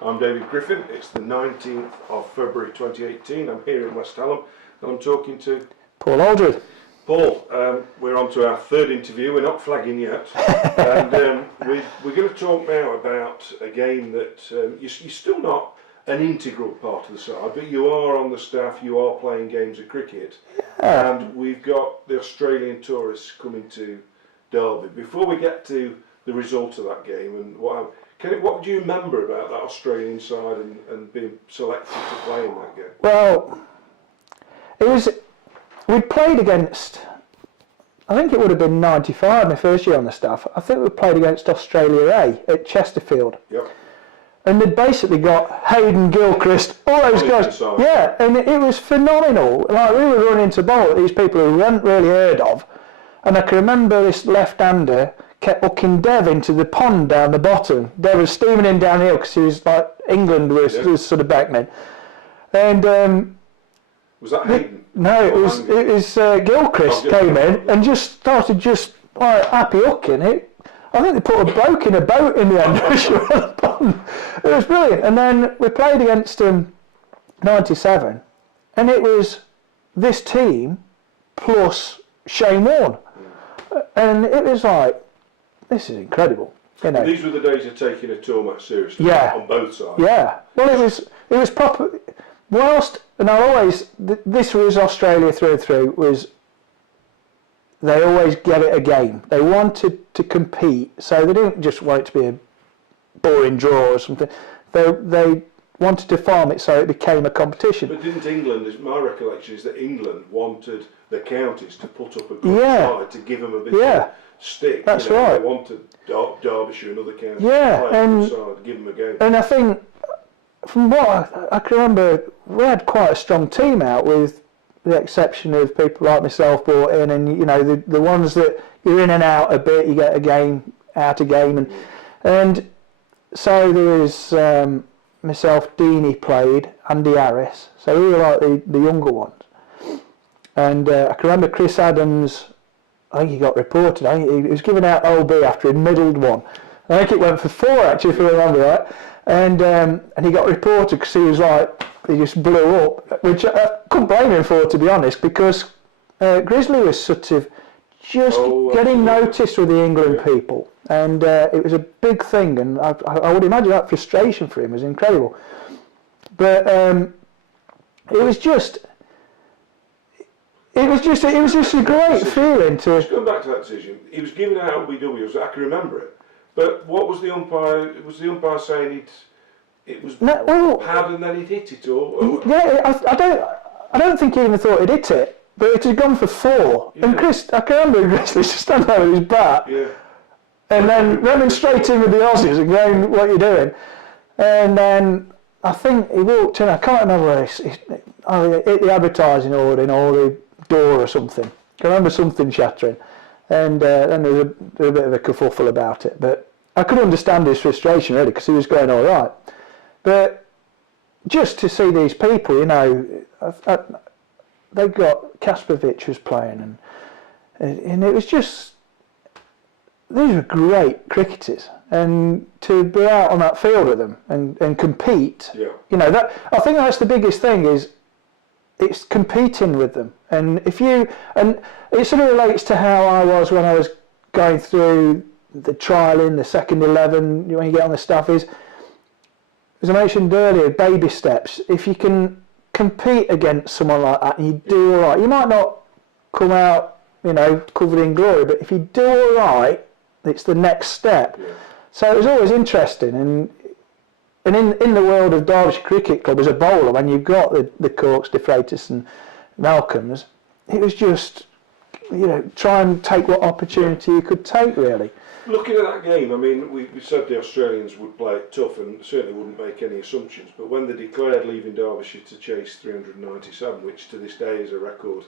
I'm David Griffin. It's the 19th of February 2018. I'm here in West Hallam and I'm talking to Paul Aldred. Paul. We're on to our third interview. We're not flagging yet. And we're going to talk now about a game that you're still not an integral part of the side, but you are on the staff, you are playing games of cricket. Yeah. And we've got the Australian tourists coming to Derby. Before we get to the result of that game and what do you remember about that Australian side and being selected to play in that game? Well, we played against, I think it would have been 95, my first year on the staff. I think we played against Australia A at Chesterfield. Yep. And they'd basically got Hayden, Gilchrist, all those guys. Yeah, and it was phenomenal. Like, we were running to bowl at these people who we hadn't really heard of. And I can remember this left-hander kept hooking Dev into the pond down the bottom. Dev was steaming in downhill because he was like, England was sort of backman. And was that Hayden? No, it was Gilchrist came in and just started like happy hooking. I think they put a bloke in a boat in the end. It was brilliant. And then we played against 97, and it was this team plus Shane Warne, and it was like, this is incredible. You know. These were the days of taking a tour match seriously. Yeah. On both sides. Yeah. Well, it was proper. Whilst, and I always, this was Australia through and through, was they always get it a game. They wanted to compete, so they didn't just want it to be a boring draw or something. They wanted to farm it so it became a competition. But didn't England, my recollection is that England wanted the counties to put up a good side to give them a bit of stick. That's right. They wanted Derbyshire and other counties to play a good side, give them a go. And I think, from what I can remember, we had quite a strong team out, with the exception of people like myself brought in, and you know the ones that you're in and out a bit, you get a game out a game, and so there was myself, Deanie played, Andy Harris, so we were like the younger ones, and I can remember Chris Adams. I think he got reported. I think he was given out OB after he middled one. I think it went for 4 actually, if I remember right. And he got reported because he was like, he just blew up, which I couldn't blame him for, to be honest, because Grizzly was sort of just getting noticed with the England people, and it was a big thing, and I would imagine that frustration for him was incredible. But it was just a great feeling to. Just going back to that decision, he was giving out LBWs. I can remember it. But what was the umpire? Was the umpire saying it was pad and then he'd hit it, or? Yeah, I don't think he even thought he'd hit it, but it had gone for 4. Yeah. And Chris, I can remember Chris just standing there with his bat, and then remonstrating with the Aussies and going, "What are you doing?" And then I think he walked in. I can't remember where he hit the advertising hoarding or the door or something. I can remember something shattering. And then there was a bit of a kerfuffle about it, but I could understand his frustration really, because he was going all right. But just to see these people, you know, they got Kaspavic was playing, and it was just, these were great cricketers, and to be out on that field with them and compete, you know, that I think that's the biggest thing, is it's competing with them. And it sort of relates to how I was when I was going through the trialing, the second 11, when you get on the staff, is, as I mentioned earlier, baby steps. If you can compete against someone like that and you do all right, you might not come out, you know, covered in glory, but if you do all right, it's the next step. So it was always interesting, and in the world of Derbyshire Cricket Club as a bowler, when you've got the Corks, De Freitas and Malcolms, it was just, you know, try and take what opportunity you could take, really. Looking at that game, I mean, we said the Australians would play it tough and certainly wouldn't make any assumptions, but when they declared leaving Derbyshire to chase 397, which to this day is a record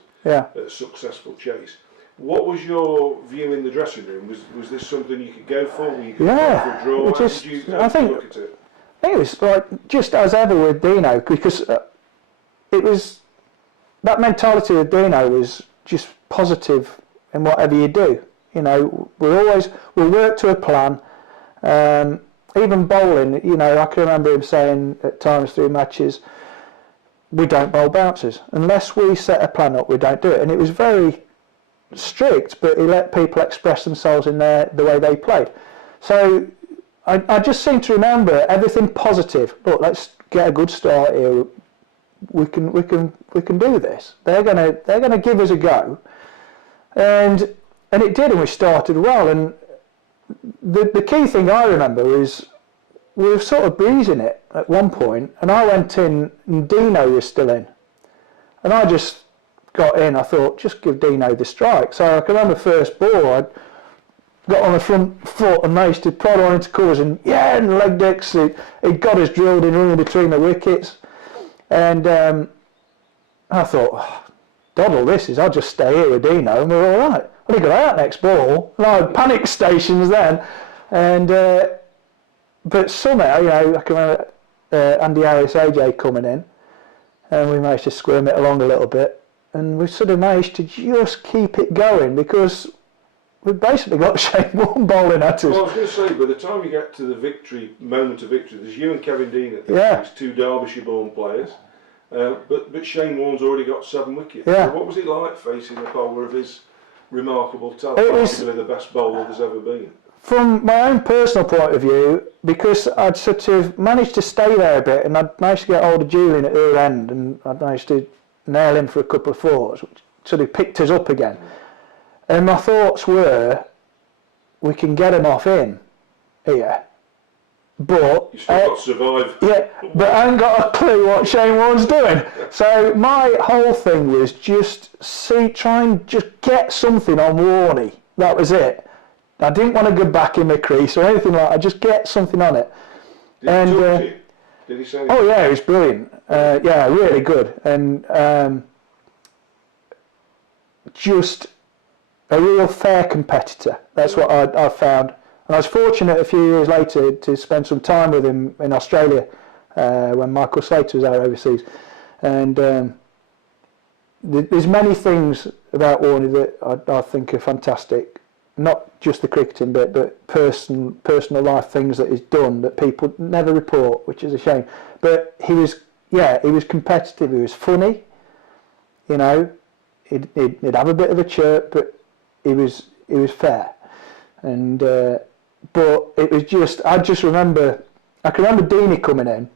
successful chase, what was your view in the dressing room? Was this something you could go for? Were you going for a draw? How did you look at it? I think it was like just as ever with Dino, because it was, that mentality of Dino was just positive in whatever you do. You know, we'll work to a plan. even bowling, you know, I can remember him saying at times through matches, we don't bowl bouncers. Unless we set a plan up, we don't do it. And it was very strict, but he let people express themselves in the way they played. So I just seem to remember everything positive. Look, let's get a good start here. We can do this. They're gonna give us a go, and it did, and we started well. And the key thing I remember is we were sort of breezing it at one point, and I went in, and Dino was still in, and I just got in. I thought, just give Dino the strike. So I can remember first ball, I got on the front foot and managed to prod on into covers, and and leg dicks. He got us drilled in between the wickets, and I thought, doddle this is. I'll just stay here with Dino, and we're all right. Well, he got out next ball, and I had panic stations then, and but somehow, you know, I can remember Andy Harris, AJ coming in, and we managed to squirm it along a little bit. And we sort of managed to just keep it going because we basically got Shane Warne bowling at us. Well, I was going to say, by the time you get to the moment of victory, there's you and Kevin Dean at the two Derbyshire-born players, but Shane Warne's already got 7 wickets. Yeah. So what was it like facing a bowler of his remarkable talent? It was probably the best bowler there's ever been. From my own personal point of view, because I'd sort of managed to stay there a bit, and I'd managed to get hold of Julian at her end, and I'd managed to nail him for a couple of fours, which sort of picked us up again. And my thoughts were, we can get him off in here, but you still got to survive. Yeah, but I ain't got a clue what Shane Warne's doing. So my whole thing was just try and just get something on Warne. That was it. I didn't want to go back in the crease or anything like that. Just get something on it. Did he talk to you? Did he say anything? Oh yeah, it was brilliant. Yeah, really good, and just a real fair competitor. That's what I found. And I was fortunate a few years later to spend some time with him in Australia when Michael Slater was there overseas. And there's many things about Warne that I think are fantastic. Not just the cricketing bit, but personal life things that he's done that people never report, which is a shame. But he was competitive. He was funny, you know. He'd have a bit of a chirp, but he was fair. And but it was just I can remember Deanie coming in,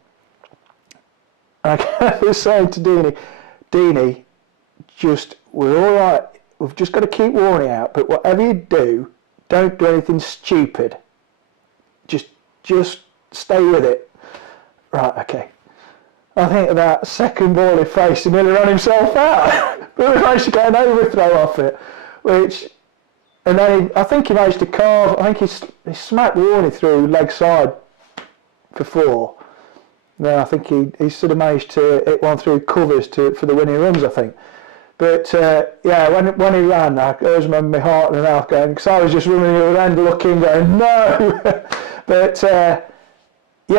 and I was saying to Deanie, just we're all right. We've just got to keep Warne out, but whatever you do, don't do anything stupid. Just stay with it. Right, okay. I think about second ball he faced, he nearly ran himself out. But we managed to get an overthrow off it, and then I think he managed to carve. I think he smacked Warne through leg side for 4. Then I think he sort of managed to hit one through covers for the winning runs, I think. But when he ran, I always remember my heart and mouth going, because I was just running the other end looking, going, no! But we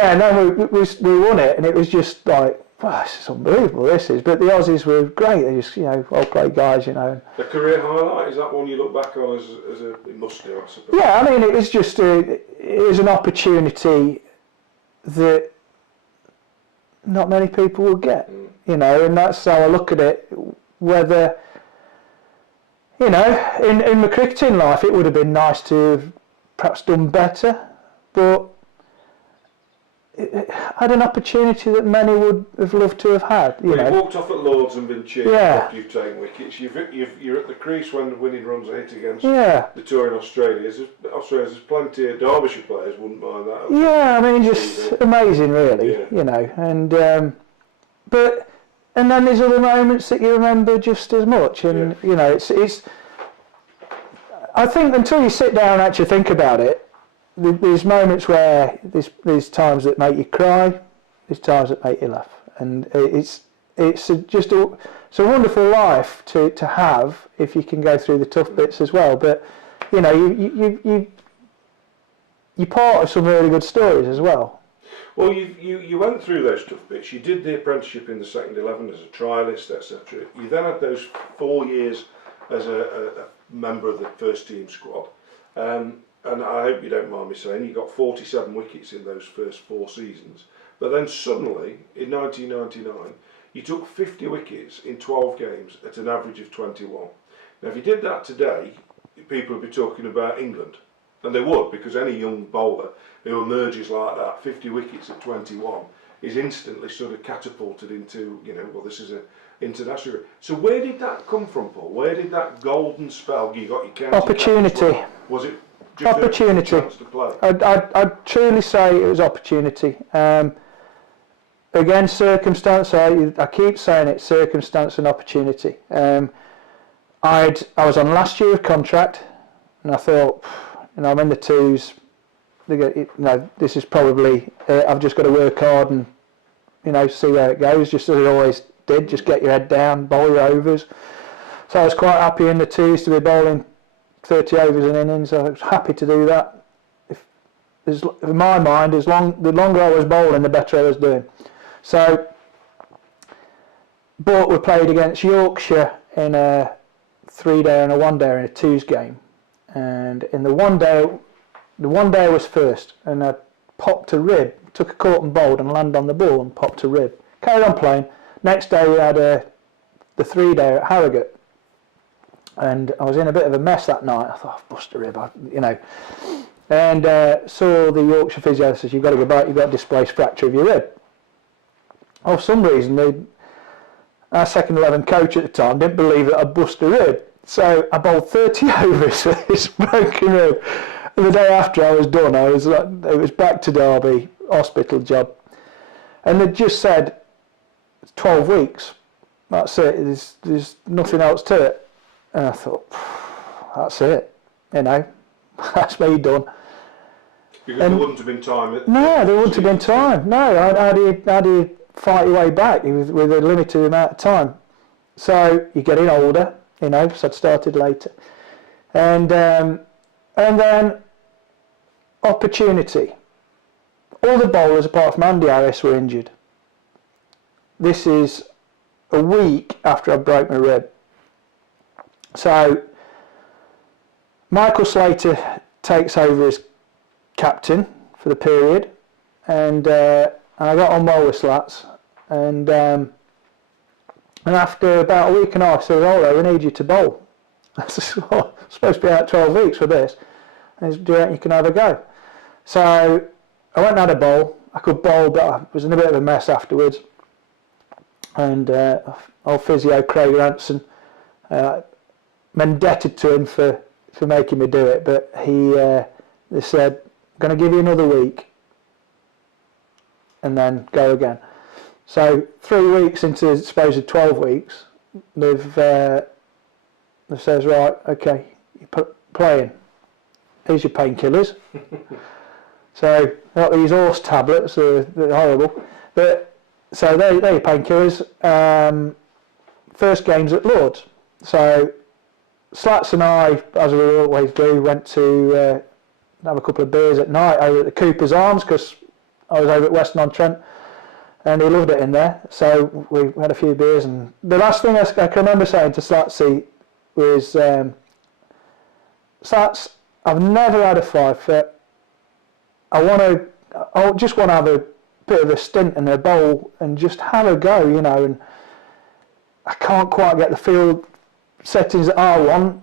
won it, and it was just like, wow, this is unbelievable, this is. But the Aussies were great, they just, well-played guys, The career highlight, is that one you look back on as it must do, I suppose? Yeah, I mean, it was just it was an opportunity that not many people will get, and that's how I look at it. Whether, in my cricketing life, it would have been nice to have perhaps done better, but I had an opportunity that many would have loved to have had. You walked off at Lords and been cheered after you've taken wickets. You're at the crease when the winning runs are hit against the tour in Australia. There's plenty of Derbyshire players wouldn't mind that. Yeah, I mean, just amazing, really. And but. And then there's other moments that you remember just as much, and it's. I think until you sit down and actually think about it, there's moments where there's times that make you cry, there's times that make you laugh, and it's a wonderful life to have if you can go through the tough bits as well. But you're part of some really good stories as well. Well, you went through those tough bits. You did the apprenticeship in the second 11 as a trialist, etc. You then had those 4 years as a member of the first team squad, and and I hope you don't mind me saying, you got 47 wickets in those first 4 seasons. But then suddenly, in 1999, you took 50 wickets in 12 games at an average of 21. Now, if you did that today, people would be talking about England. And they would, because any young bowler who emerges like that, 50 wickets at 21, is instantly sort of catapulted into, well, this is an international. So where did that come from, Paul? Where did that golden spell, you got your county opportunity. Was it just opportunity. a chance to play? I'd truly say it was opportunity. Again, circumstance, I keep saying it, circumstance and opportunity. I was on last year of contract, and I thought, I'm in the twos. This is probably I've just got to work hard and see where it goes. Just as I always did, just get your head down, bowl your overs. So I was quite happy in the twos to be bowling 30 overs an innings. I was happy to do that. In my mind, the longer I was bowling, the better I was doing. So, but we played against Yorkshire in a 3-day and a 1-day in a twos game, and in the one day I was first, and I popped a rib, took a court and bowled and landed on the ball and popped a rib. Carried on playing. Next day we had the 3-day at Harrogate, and I was in a bit of a mess that night. I thought, I've busted a rib, and saw the Yorkshire physio says, you've got to go back, you've got a displaced fracture of your rib. For some reason, our second 11 coach at the time didn't believe that I'd bust a rib. So I bowled 30 overs for this broken rib. And the day after I was done, it was back to Derby, hospital job. And they just said, 12 weeks, that's it, there's nothing else to it. And I thought, that's it, that's me done. Because there wouldn't have been time. No, there wouldn't have been time. No, I did fight your way back with a limited amount of time. So you're getting older, so I'd started later. And then opportunity. All the bowlers apart from Andy Harris were injured. This is a week after I broke my rib. So Michael Slater takes over as captain for the period, and I got on well with Slats, and after about a week and a half, I said, "Oh, we need you to bowl." I said, "I'm supposed to be out 12 weeks for this." And he said, "Do you reckon you can have a go?" So I went and had a bowl. I could bowl, but I was in a bit of a mess afterwards. And old physio Craig Ranson, I'm indebted to him for making me do it, but they said, "I'm going to give you another week and then go again." So 3 weeks into supposed 12 weeks, they've says, "Right, okay, you're playing. Here's your painkillers." So not these horse tablets, they're horrible. But so they're your painkillers. First game's at Lord's. So Slats and I, as we always do, went to have a couple of beers at night over at the Cooper's Arms, because I was over at Weston-on-Trent and he loved it in there. So we had a few beers, and the last thing I can remember saying to Slatsy was, "Slats, I've never had a 5-foot. I just want to have a bit of a stint in a bowl and just have a go, and I can't quite get the field settings that I want,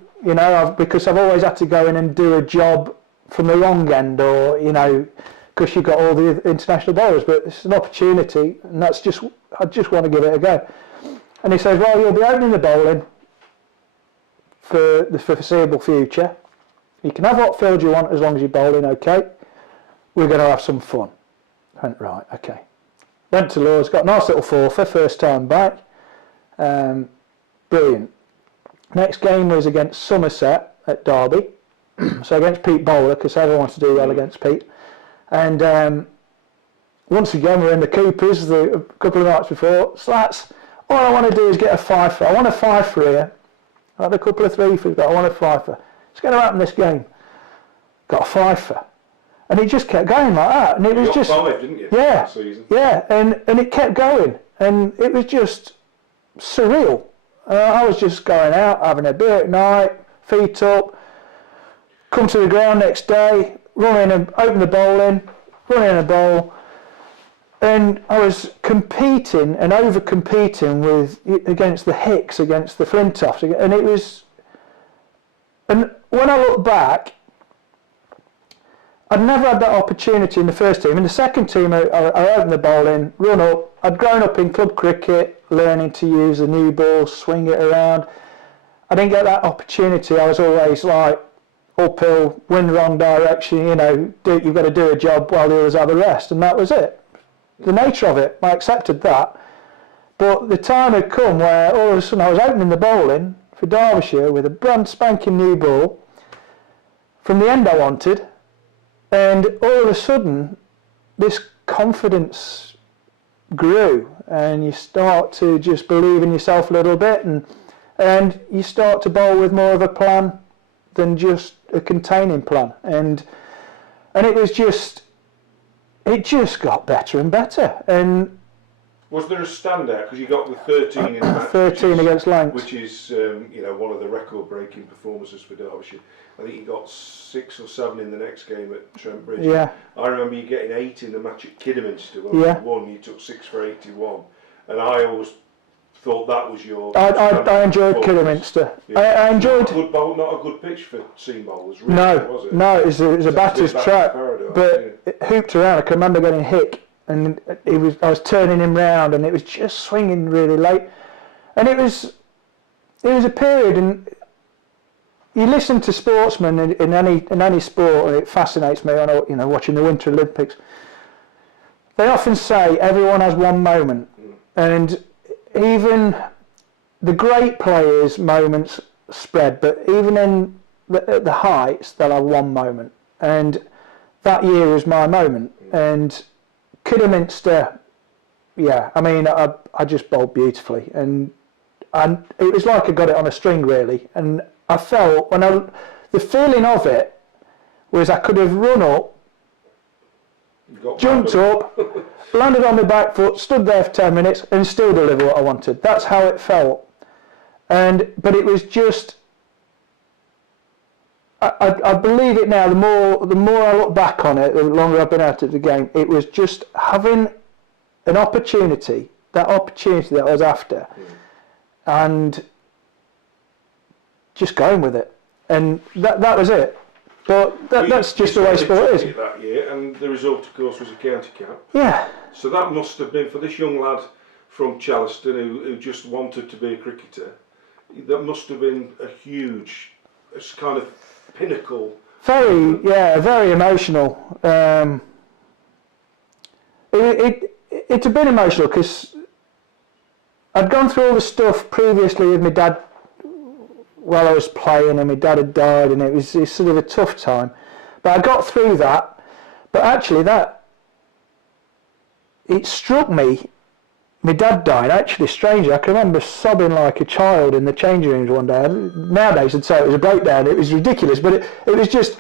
because I've always had to go in and do a job from the wrong end, or, because you've got all the international bowlers, but it's an opportunity, and I just want to give it a go." And he says, "Well, you'll be opening the bowling for the foreseeable future. You can have what field you want as long as you're bowling, okay? We're going to have some fun." I went, "Right, okay." Went to Lord's, got a nice little 4 for first time back. Brilliant. Next game was against Somerset at Derby. So against Pete Bowler, because everyone wants to do well against Pete. And once again, we're in the Coopers a couple of nights before. Slats, all I want to do is get a 5-for. I want a 5-for here. I had a couple of 3-fors, but I want a 5-for. It's going to happen this game. Got a 5-for. And it just kept going like that. And it was just 5, didn't you? Yeah. Yeah, and it kept going. And it was just surreal. I was just going out, having a beer at night, feet up, come to the ground next day, run in and open the bowl in, run in a bowl, and I was competing and over-competing against the Hicks, against the Flintoffs, and it was, and when I look back, I'd never had that opportunity in the first team. In the second team, I opened the bowl in, run up. I'd grown up in club cricket, learning to use a new ball, swing it around. I didn't get that opportunity. I was always like uphill, wind wrong direction, you know, you've got to do a job while the others have a rest, and that was it. The nature of it, I accepted that. But the time had come where all of a sudden I was opening the bowl in for Derbyshire with a brand spanking new ball from the end I wanted. And all of a sudden, this confidence grew, and you start to just believe in yourself a little bit, and you start to bowl with more of a plan than just a containing plan. And it was just, it just got better and better. And was there a standout? Because you got the 13 in the match. 13 against Lancs. Which is, you know, one of the record-breaking performances for Derbyshire. I think you got 6 or 7 in the next game at Trent Bridge. Yeah. I remember you getting 8 in the match at Kidderminster when you won. You took 6 for 81, and I always thought that was your. I enjoyed Kidderminster. Yeah. I enjoyed. Not a good pitch for seam bowlers, really, was it? No, it was a batter's trap, but it hooped around. I can remember getting Hick, and I was turning him round, and it was just swinging really late, and it was a period, and you listen to sportsmen in any sport, and it fascinates me. I know, you know, watching the Winter Olympics, they often say everyone has one moment, and even the great players' moments spread, but even in the heights, they'll have one moment, and that year was my moment. And Kidderminster, yeah, I mean, I just bowled beautifully, and it was like I got it on a string, really. And I felt, the feeling of it was I could have run up, jumped up, landed on my back foot, stood there for 10 minutes and still deliver what I wanted. That's how it felt. But it was just, I believe it now, the more I look back on it, the longer I've been out of the game, it was just having an opportunity, that opportunity that I was after, and just going with it. And that was it. But that's just the way sport is. That year, and the result, of course, was a county cap. Yeah. So that must have been, for this young lad from Charleston who just wanted to be a cricketer, that must have been a huge, it's kind of pinnacle. Very emotional. It had been emotional because I'd gone through all the stuff previously with my dad while I was playing, and my dad had died, and it was sort of a tough time. But I got through that. But actually it struck me, my dad died, actually strangely. I can remember sobbing like a child in the changing rooms one day. Nowadays I'd say it was a breakdown, it was ridiculous, but it was just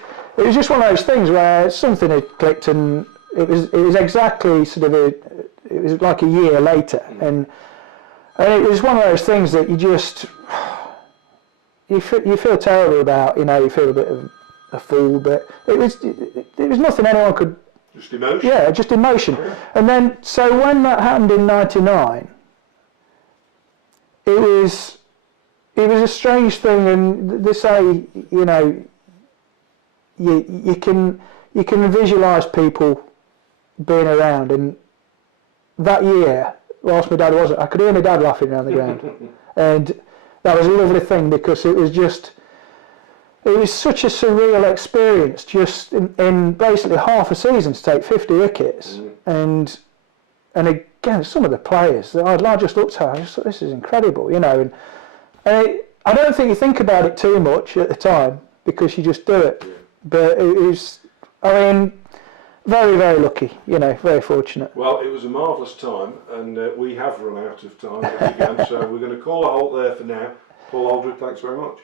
one of those things where something had clicked, and it was exactly sort of it was like a year later, and it was one of those things that you just, you feel terrible about, you know, you feel a bit of a fool, but it was nothing anyone could. Just emotion? Yeah, just emotion. Yeah. And then, so when that happened in '99, it was a strange thing, and they say, you know, you can visualise people being around, and that year, whilst my dad wasn't, I could hear my dad laughing around the ground, and that was a lovely thing, because it was such a surreal experience, just in basically half a season to take 50 wickets, and again, some of the players that I just looked at, I just thought, this is incredible, you know, and I don't think you think about it too much at the time, because you just do it, but it was, I mean, very, very lucky, you know, very fortunate. Well, it was a marvellous time, and we have run out of time again, so we're going to call a halt there for now. Paul Aldred, thanks very much.